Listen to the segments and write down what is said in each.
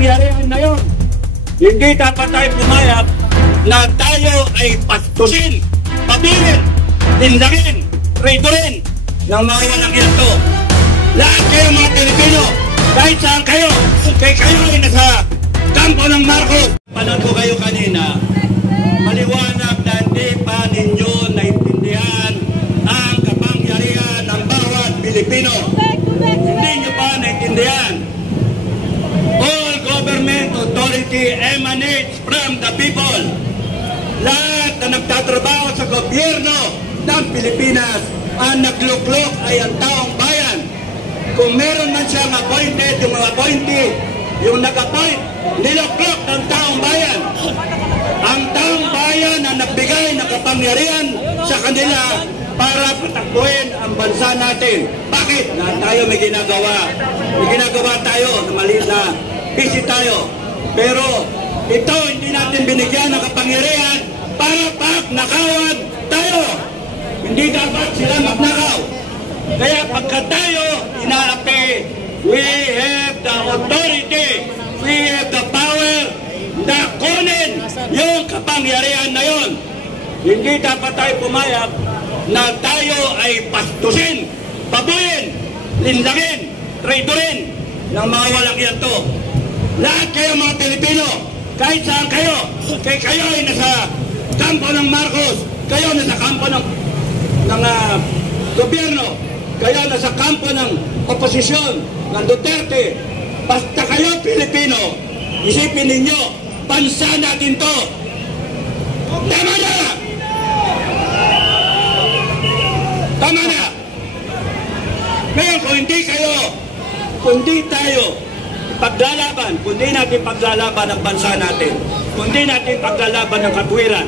kapangyarihan na yon. Hindi dapat tayo pumayag na tayo ay pastusin, pabirin, tinlangin, traidorin ng mga walang ito. Lahat kayo mga Pilipino, kahit saan kayo, kayo ay nasa kampo ng Marcos. Panood ko kayo kanina, maliwanag na hindi pa ninyo naintindihan ang kapangyarihan ng bawat Pilipino. Hindi nyo pa naintindihan. All government authority emanates from the people. Lahat na nagtatrabaho sa gobyerno ng Pilipinas, ang nagluklok ay ang taong bayan. Kung meron man siyang appointed, yung mga appointee, yung nag-appoint, niluklok ng taong bayan. Ang taong bayan ang nagbigay ng kapangyarihan sa kanila para patakbuhin ang bansa natin. Bakit? Na tayo may ginagawa. May ginagawa tayo na maliit na busy tayo. Pero ito hindi natin binigyan ng kapangyarihan para pagnakawan tayo. Hindi dapat sila magnakaw. Kaya pagka tayo inaapi, we have the authority, we have the power na kunin yung kapangyarihan na yon. Hindi dapat tayo pumayag na tayo ay pastusin, pabuyin, linlangin, traidorin ng mga walang iyanto. Lahat kayo mga Pilipino, kahit saan kayo, kayo ay nasa kampo ng Marcos, kayo nasa kampo ng gobyerno, kayo nasa kampo ng oposisyon, ng Duterte. Basta kayo Pilipino, isipin ninyo, bansa natin to. Tama na! Tama na! Ngayon kung hindi tayo paglalaban, kundi natin paglalaban ang bansa natin, kundi natin paglalaban ang katwiran,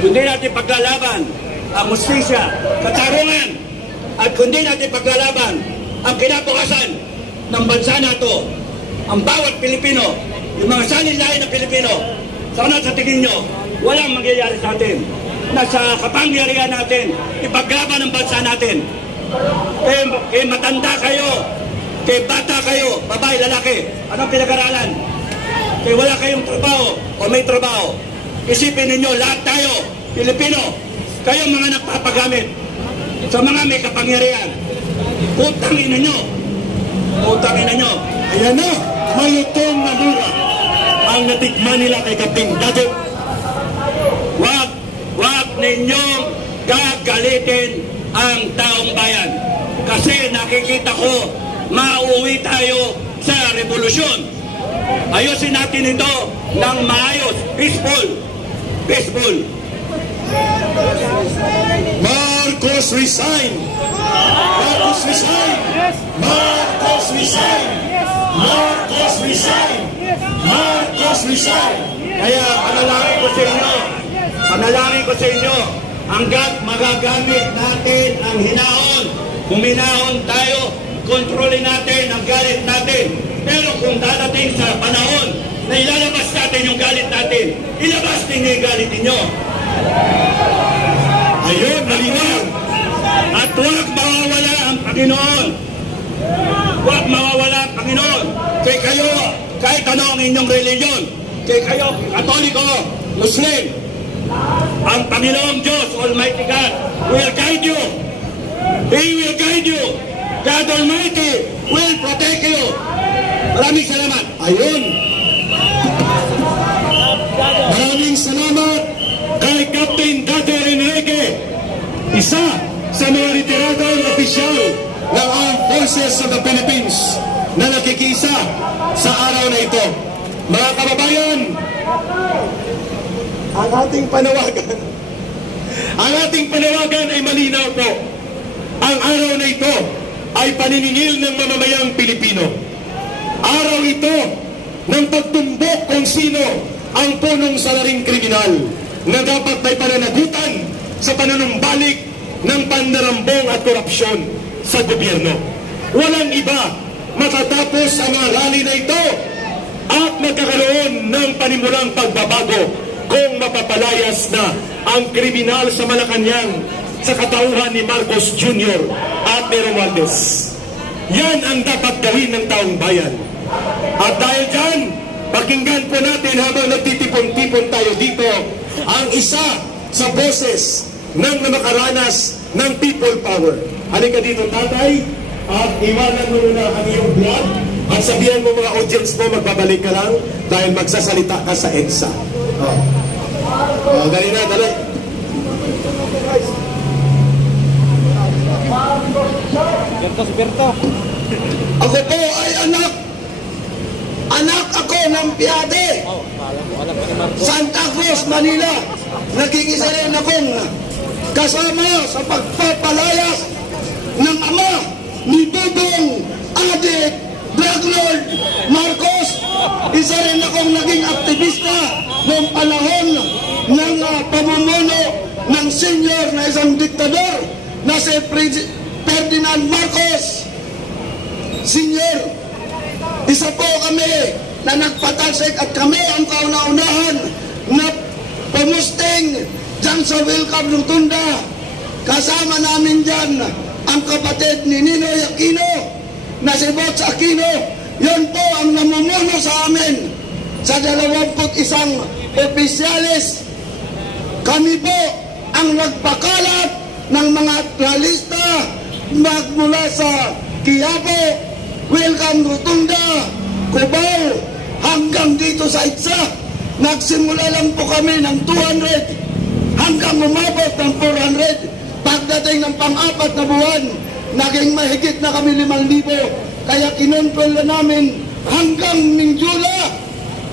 kundi natin paglalaban ang hustisya, katarungan, at kundi natin paglalaban ang kinabukasan ng bansa nato, ang bawat Pilipino, yung mga salin-lain na Pilipino, sana sa tingin nyo, walang mangyayari sa atin. Nasa kapangyarihan natin, ipaglaban ang bansa natin. Matanda kayo, bata kayo, babae, lalaki, anong pinag-aralan? Wala kayong trabaho o may trabaho. Isipin ninyo, lahat tayo, Pilipino, kayo mga nagpapagamit sa mga may kapangyarihan. Putangin ninyo. Putangin ninyo. Ayan na, malutong na lura ang natikman nila kay Kaping Daddy. Wag ninyong gagalitin ang taong bayan. Kasi nakikita ko, mauwi tayo sa revolusyon. Ayusin natin ito ng maayos, peaceful. Marcos resign! Marcos resign! Marcos resign! Marcos resign! Marcos resign! Kaya panalangin ko sa inyo, hanggat magagamit natin ang hinaon, huminahon tayo, kontrolin natin ang galit natin. Pero kung dadating sa panahon na ilalabas natin yung galit natin, ilabas ninyo yung galit ninyo. Ayun, malinaw. At huwag mawawala ang Panginoon. Huwag mawawala ang Panginoon. Kaya kayo, kahit ano ang inyong reliyon, kaya kayo, Katoliko, Muslim, ang Panginoong Diyos, Almighty God, will guide you. He will guide you. God Almighty will protect you. Maraming salamat. Ayun. Maraming salamat kay Captain Dato' Enrique, isa sa mga retiradong opisyal ng Armed Forces of the Philippines na nakikisa sa araw na ito. Mga kababayan, ang ating panawagan ay malinaw po. Ang araw na ito ay paniningil ng mamamayang Pilipino. Araw ito ng pagtumbok kung sino ang punong salaring kriminal na dapat may pananagutan sa panunumbalik ng pandarambong at korupsyon sa gobyerno. Walang iba matatapos ang mga rally na ito at magkakaroon ng panimulang pagbabago kung mapapalayas na ang kriminal sa Malacanang sa katauhan ni Marcos Jr. at ni Romualdez. Yan ang dapat gawin ng taong bayan. At dahil dyan, pakinggan po natin habang nagtitipon-tipon tayo dito ang isa sa boses ng namakaranas ng people power. Halika dito, tatay, at iwanan mo na ang iyong vlog at sabihan mo mga audience mo, magbabalik ka lang dahil magsasalita ka sa EDSA. Dali na, dali. Ako po ay anak. Anak ako ng Piade. Santa Cruz, Manila. Naging isa rin akong kasama sa pagpapalayas ng ama ni Bubong Adik Drug Lord Marcos. Isa rin akong naging aktivista noong panahon ng pamumuno ng senior na isang diktador na si Ferdinand Marcos Senior. Isa po kami na nagpatalsik at kami ang kauna-unahan na pumusting dyan sa Welcome Rotunda. Kasama namin dyan ang kapatid ni Ninoy Aquino na si Bots Aquino. Yun po ang namumuno sa amin sa 21 opisyalis. Kami po ang nagpakalat ng mga tralista magmula sa Quiapo, Welcome Rotunda, Cubao, hanggang dito sa EDSA. Nagsimula lang po kami ng 200 hanggang umabot ng 400. Pagdating ng pang-apat na buwan, naging mahigit na kami 5,000. Kaya kinontrol na namin hanggang Minjula.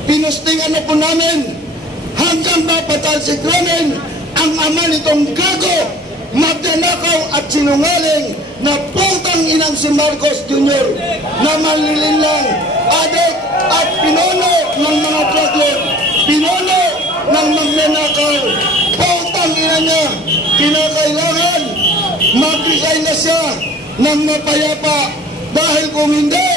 Pinustingan na po namin hanggang mapatalsik namin ang ama nitong gago, magnanakaw at sinungaling na putang inang si Marcos Jr. na malilinlang adik at pinono ng mga drug lord, pinono ng magnanakaw. Putang ina niya, kinakailangan mag-resign na siya ng mapayapa dahil kung hindi,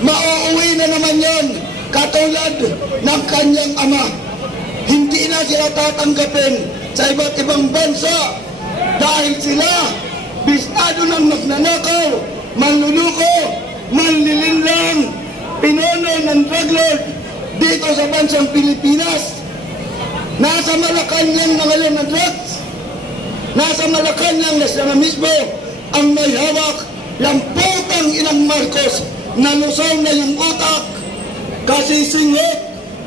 mauuwi na naman yan katulad ng kanyang ama. Hindi na sila tatanggapin sa iba't ibang bansa dahil sila bistado ng magnanakaw, manluluko, manlilinlang, pinono ng drug lord dito sa bansang Pilipinas. Nasa Malacanang na ngayon na drugs. Nasa Malacanang na siya na mismo ang may hawak ng putang inang Marcos. Nalusaw na yung utak kasi singot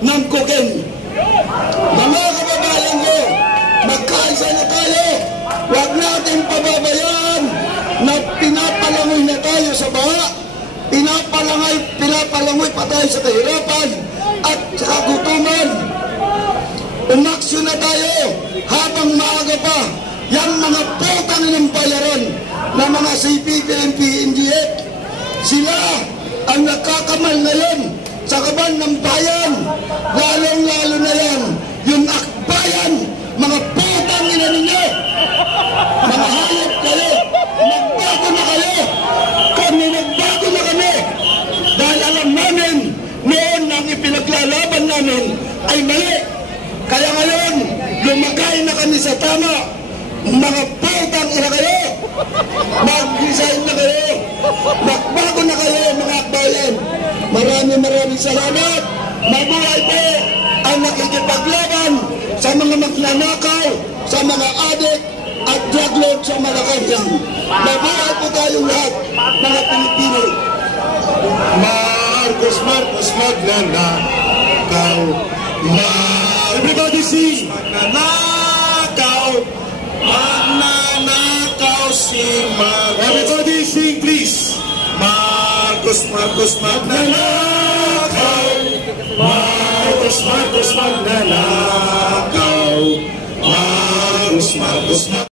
ng cocaine. Mga kababayan ko, magkaisa na tayo. Huwag natin pababayaan na pinapalangoy na tayo sa baha. Pinapalangoy pa tayo sa kahirapan at sa kagutuman. Umaksyon na tayo habang maaga pa. Yang mga putang ng bayaran na mga CPP, NDF, sila ang nakakamal ngayon sa kaban ng bayan. Lalong-lalo na yan, yung akbayan, mga putang ina ninyo. Mga hayop kayo, nagbago na kayo. Kami nagbago na kami. Dahil alam namin, noon ang ipinaglalaban namin ay mali. Kaya ngayon, lumagay na kami sa tama. Mga putang ina kayo, mag-resign na kayo, magbago na kayo mga akbayan. Maraming salamat. Mabuhay po ang nakikipaglaban sa mga magnanakaw, sa mga adik at drug lord sa Malacanang. Mabuhay po tayong lahat, mga Pilipino. Marcos magnanakaw. Everybody sing! Magnanakaw, magnanakaw si Marcos. Everybody sing, please. Marcos magnanakaw. Marcos magnanakaw. Marcos